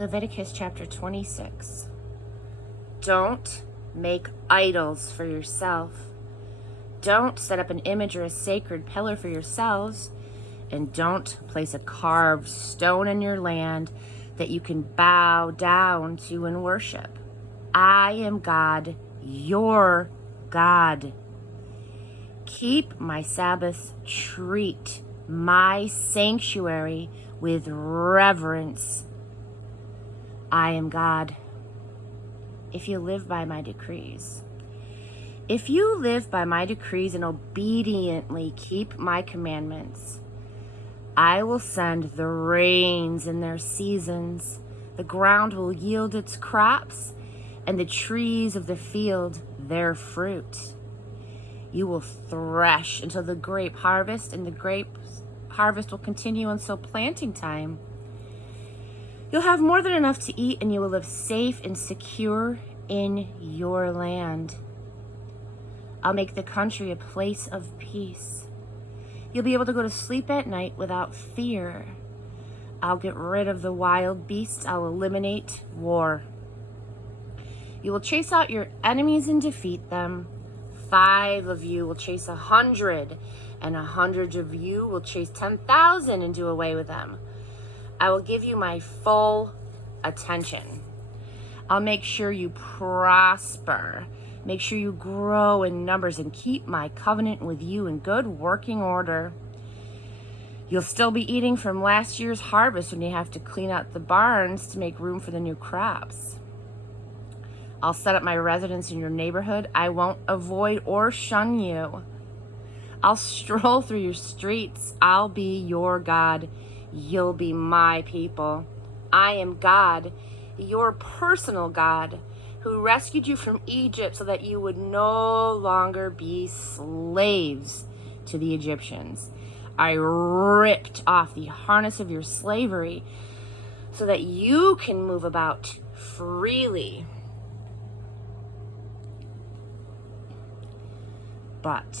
Leviticus Chapter 26. Don't make idols for yourself. Don't set up an image or a sacred pillar for yourselves. And don't place a carved stone in your land that you can bow down to and worship. I am God, your God. Keep my Sabbath, treat my sanctuary with reverence. I am God. If you live by my decrees. If you live by my decrees and obediently keep my commandments, I will send the rains in their seasons. The ground will yield its crops, and the trees of the field their fruit. You will thresh until the grape harvest, and the grape harvest will continue until planting time. You'll have more than enough to eat, and you will live safe and secure in your land. I'll make the country a place of peace. You'll be able to go to sleep at night without fear. I'll get rid of the wild beasts. I'll eliminate war. You will chase out your enemies and defeat them. 5 of you will chase 100, and 100 of you will chase 10,000 and do away with them. I will give you my full attention. I'll make sure you prosper. Make sure you grow in numbers and keep my covenant with you in good working order. You'll still be eating from last year's harvest when you have to clean out the barns to make room for the new crops. I'll set up my residence in your neighborhood. I won't avoid or shun you. I'll stroll through your streets. I'll be your God. You'll be my people. I am God, your personal God, who rescued you from Egypt so that you would no longer be slaves to the Egyptians. I ripped off the harness of your slavery so that you can move about freely. But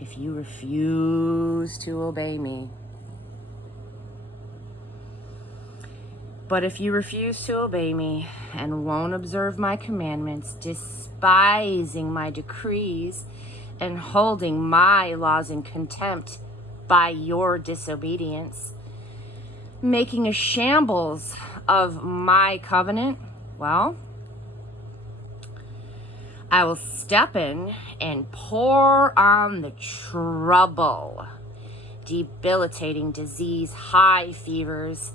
if you refuse to obey me, and won't observe my commandments, despising my decrees and holding my laws in contempt by your disobedience, making a shambles of my covenant, well, I will step in and pour on the trouble, debilitating disease, high fevers,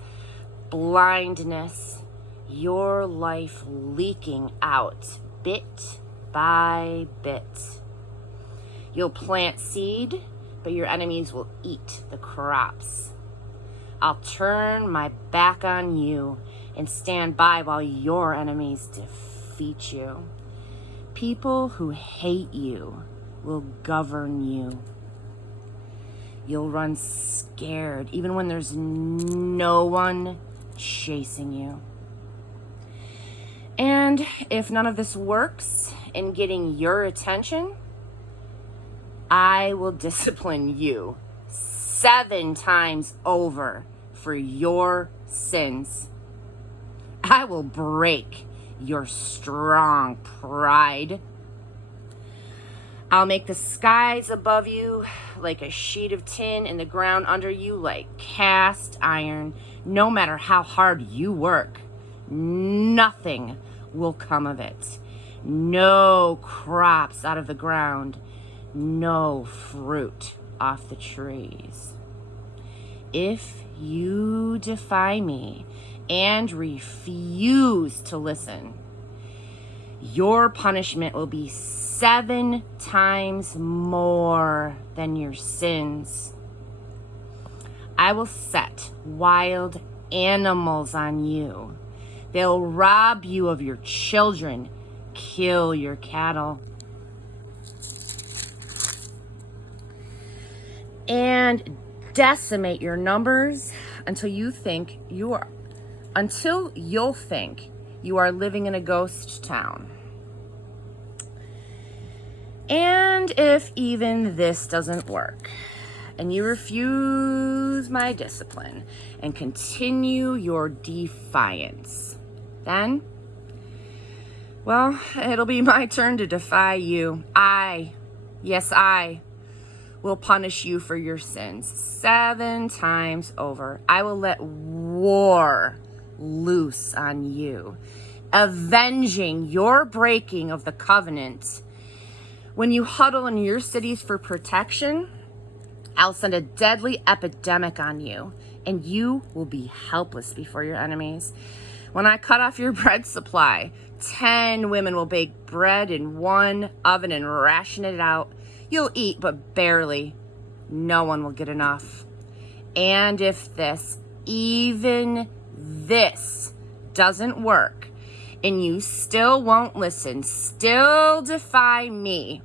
blindness, your life leaking out bit by bit. You'll plant seed, but your enemies will eat the crops. I'll turn my back on you and stand by while your enemies defeat you. People who hate you will govern you. You'll run scared even when there's no one chasing you. And if none of this works in getting your attention, I will discipline you 7 times over for your sins. I will break your strong pride. I'll make the skies above you like a sheet of tin and the ground under you like cast iron. No matter how hard you work, nothing will come of it. No crops out of the ground, no fruit off the trees. If you defy me and refuse to listen, your punishment will be 7 times more than your sins. I will set wild animals on you. They'll rob you of your children, kill your cattle, and decimate your numbers until you'll think you are living in a ghost town. And if even this doesn't work, and you refuse my discipline and continue your defiance, Then, well, it'll be my turn to defy you. Yes, I will punish you for your sins 7 times over. I will let war loose on you, avenging your breaking of the covenant. When you huddle in your cities for protection, I'll send a deadly epidemic on you, and you will be helpless before your enemies. When I cut off your bread supply, 10 women will bake bread in one oven and ration it out. You'll eat, but barely. No one will get enough. And if even this doesn't work, and you still won't listen, still defy me,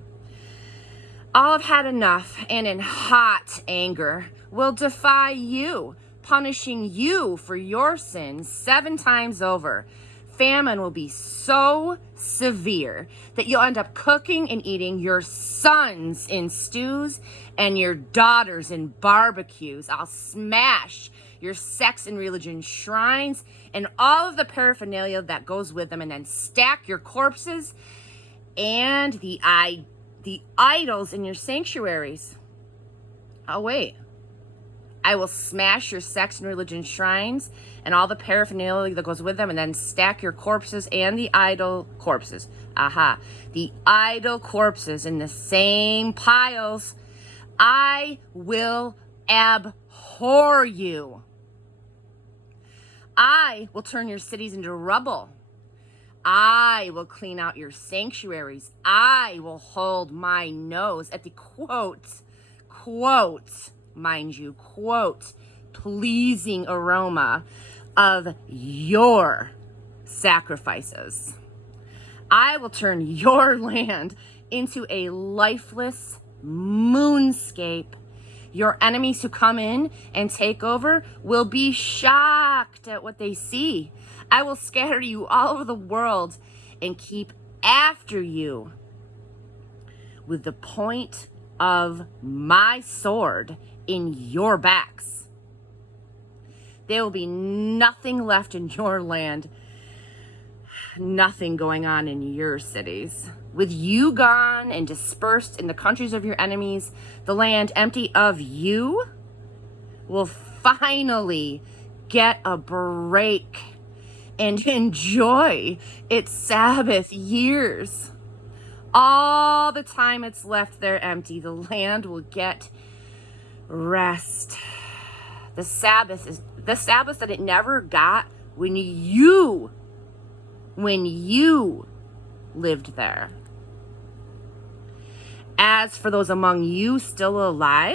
I'll have had enough, and in hot anger will defy you, punishing you for your sins 7 times over. Famine will be so severe that you'll end up cooking and eating your sons in stews and your daughters in barbecues. I'll smash your sex and religion shrines and all of the paraphernalia that goes with them, and then stack your corpses and the idols in your sanctuaries. Oh, wait. I will smash your sex and religion shrines and all the paraphernalia that goes with them, and then stack your corpses and the idol corpses. The idol corpses in the same piles. I will abhor you. I will turn your cities into rubble. I will clean out your sanctuaries. I will hold my nose at the mind you, pleasing aroma of your sacrifices. I will turn your land into a lifeless moonscape. Your enemies who come in and take over will be shocked at what they see. I will scatter you all over the world and keep after you with the point of my sword in your backs. There will be nothing left in your land, nothing going on in your cities. With you gone and dispersed in the countries of your enemies, the land empty of you will finally get a break and enjoy its Sabbath years. All the time it's left there empty, the land will get rest. The Sabbath that it never got when you lived there. As for those among you still alive,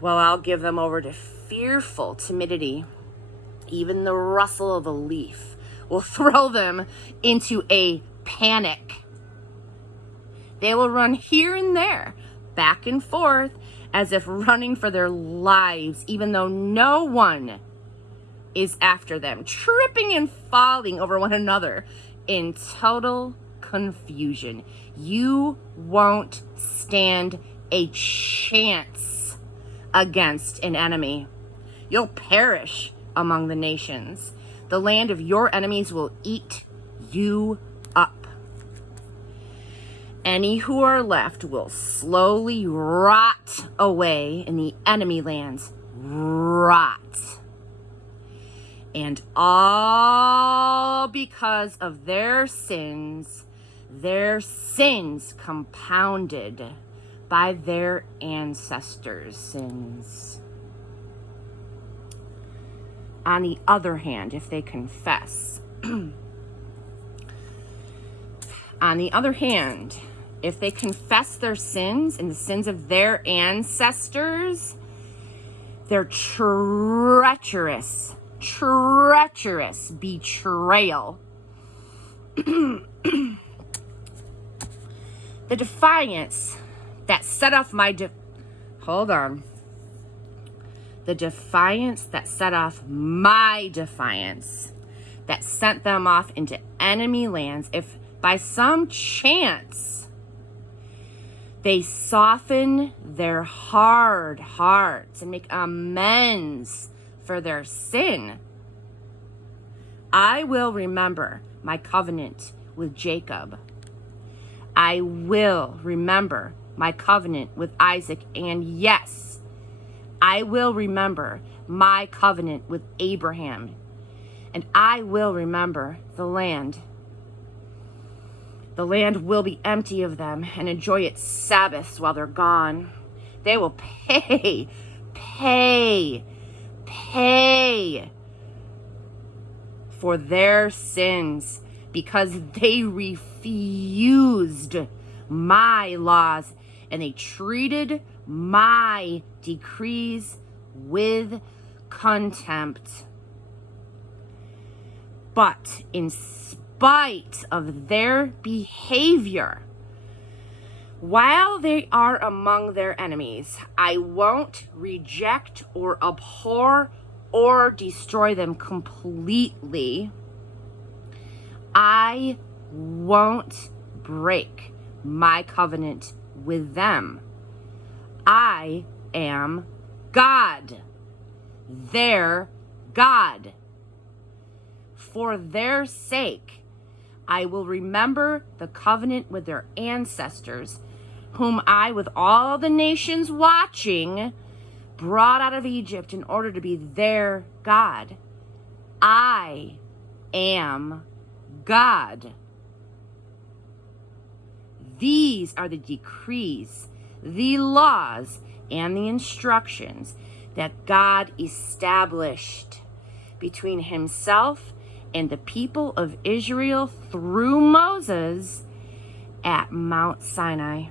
well, I'll give them over to fearful timidity. Even the rustle of a leaf will throw them into a panic. They will run here and there, back and forth, as if running for their lives, even though no one is after them, tripping and falling over one another in total confusion. You won't stand a chance against an enemy. You'll perish among the nations. The land of your enemies will eat you up. Any who are left will slowly rot away in the enemy lands. Rot. And all because of their sins compounded by their ancestors' sins. On the other hand, if they confess, their sins and the sins of their ancestors, their treacherous betrayal, the defiance that set off the defiance that set off my defiance, that sent them off into enemy lands, if by some chance they soften their hard hearts and make amends for their sin, I will remember my covenant with Jacob. I will remember my covenant with Isaac. And yes, I will remember my covenant with Abraham. And I will remember the land. The land will be empty of them and enjoy its Sabbaths while they're gone. They will pay for their sins because they refused my laws and they treated my decrees with contempt. But in spite of their behavior, while they are among their enemies, I won't reject or abhor or destroy them completely. I won't break my covenant with them. I am God, their God. For their sake, I will remember the covenant with their ancestors, whom I, with all the nations watching, brought out of Egypt in order to be their God. I am God. These are the decrees, the laws, and the instructions that God established between himself and the people of Israel through Moses at Mount Sinai.